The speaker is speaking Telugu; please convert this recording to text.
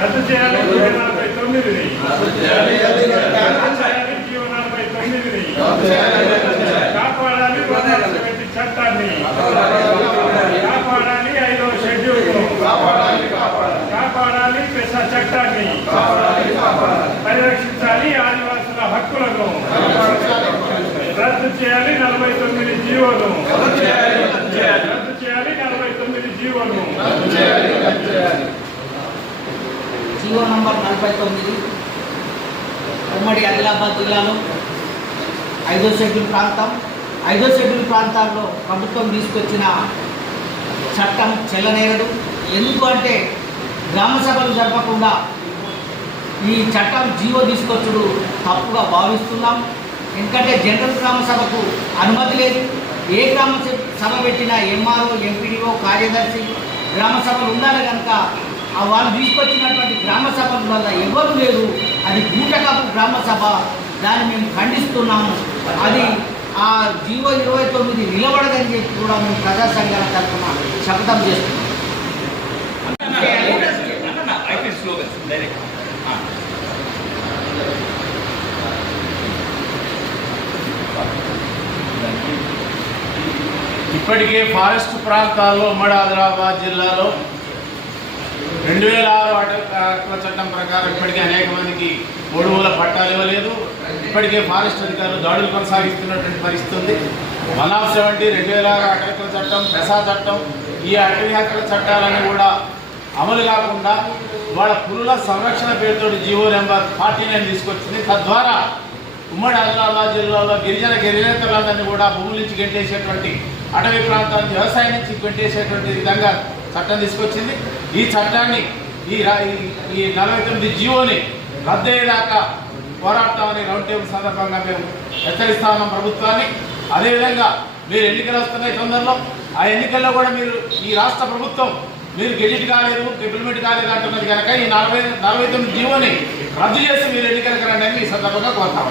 రద్దు చేయాలి జీవనాలపై తొమ్మిదిని రద్దు చేయాలి, రద్దు చేయాలి. రద్దు చేయాలి జీవనాలపై తొమ్మిదిని రద్దు చేయాలి, రద్దు చేయాలి. కాపాడాలి గవర్నమెంట్ చట్టాన్ని కాపాడాలి ఐదో షెడ్యూల్ కాపాడాలి, కాపాడాలి. పెస చట్టాన్ని. పరిరక్షించాలి ఆదివాసుల హక్కులను రద్దు చేయాలి నలభై తొమ్మిది జీవోలు రద్దు చేయాలి, నలభై తొమ్మిది జీవోలు. జీవో నంబర్ నలభై తొమ్మిది ఉమ్మడి ఆదిలాబాద్ జిల్లాలో ఐదో షెడ్యూల్ ప్రాంతం ఐదో షెడ్యూల్ ప్రాంతాల్లో ప్రభుత్వం తీసుకొచ్చిన చట్టం చెల్లనేరదు ఎందుకు అంటే గ్రామ సభలు జరపకుండా ఈ చట్టం జీవో తీసుకొచ్చుడు తప్పుగా భావిస్తున్నాం. ఎందుకంటే జనరల్ గ్రామ సభకు అనుమతి లేదు. ఏ గ్రామ సభ పెట్టినా ఎంఆర్ఓ ఎంపీడీఓ కార్యదర్శి గ్రామ సభలు ఉండాలి కనుక ఆ వాళ్ళు తీసుకొచ్చినటువంటి గ్రామ సభల వల్ల ఎవరు లేరు. అది గూటకపు గ్రామ సభ. దాన్ని మేము ఖండిస్తున్నాము. అది ఆ జీవో ఇరవై తొమ్మిది నిలబడదని చెప్పి కూడా మేము ప్రజా సంఘాల తరఫున శపథం చేస్తున్నాం. Ah. ఇప్పటికే ఫారెస్ట్ ప్రాంతాల్లో ఉమ్మడి ఆదిలాబాద్ జిల్లాలో రెండు వేల ఆరు అటవీ చట్టం ప్రకారం ఇప్పటికే అనేక మందికి మూడుమూల పట్టాలు ఇవ్వలేదు. ఇప్పటికే ఫారెస్ట్ అధికారులు దాడులు కొనసాగిస్తున్నటువంటి పరిస్థితి ఉంది. వన్ ఆఫ్ సెవెంటీ రెండు వేల ఆరు అటవీ చట్టం పెసా చట్టం ఈ అటవీ హక్కుల చట్టాలన్నీ కూడా అమలు కాకుండా వాళ్ళ పులుల సంరక్షణ పేరుతో జీవో నెంబర్ ఫార్టీ నైన్ తీసుకొచ్చింది. తద్వారా ఉమ్మడి ఆదిలాబాద్ జిల్లాలో గిరిజన గిరిజనేతరులందరినీ కూడా భూముల నుంచి గెంటేసేటువంటి అటవీ ప్రాంతాన్ని వ్యవసాయం నుంచి గెంటేసేటువంటి విధంగా చట్టం తీసుకొచ్చింది. ఈ చట్టాన్ని ఈ ఈ- నలభై తొమ్మిది జీవోని రద్దయ్యేదాకా పోరాడతామని రౌండ్ టేబుల్ సందర్భంగా మేము హెచ్చరిస్తా ఉన్నాం ప్రభుత్వాన్ని. అదేవిధంగా మీరు ఎన్నికలు వస్తున్నాయి తొందరలో. ఆ ఎన్నికల్లో కూడా మీరు ఈ రాష్ట్ర ప్రభుత్వం మీరు గెజిట్ కాలేదు ఇంప్లిమెంట్ కాలేదు అంటున్నది కనుక ఈ నలభై నలభై తొమ్మిది జీవోని రద్దు చేసి మీరు ఎన్నికలకు రండి అని ఈ సందర్భంగా కోరుతా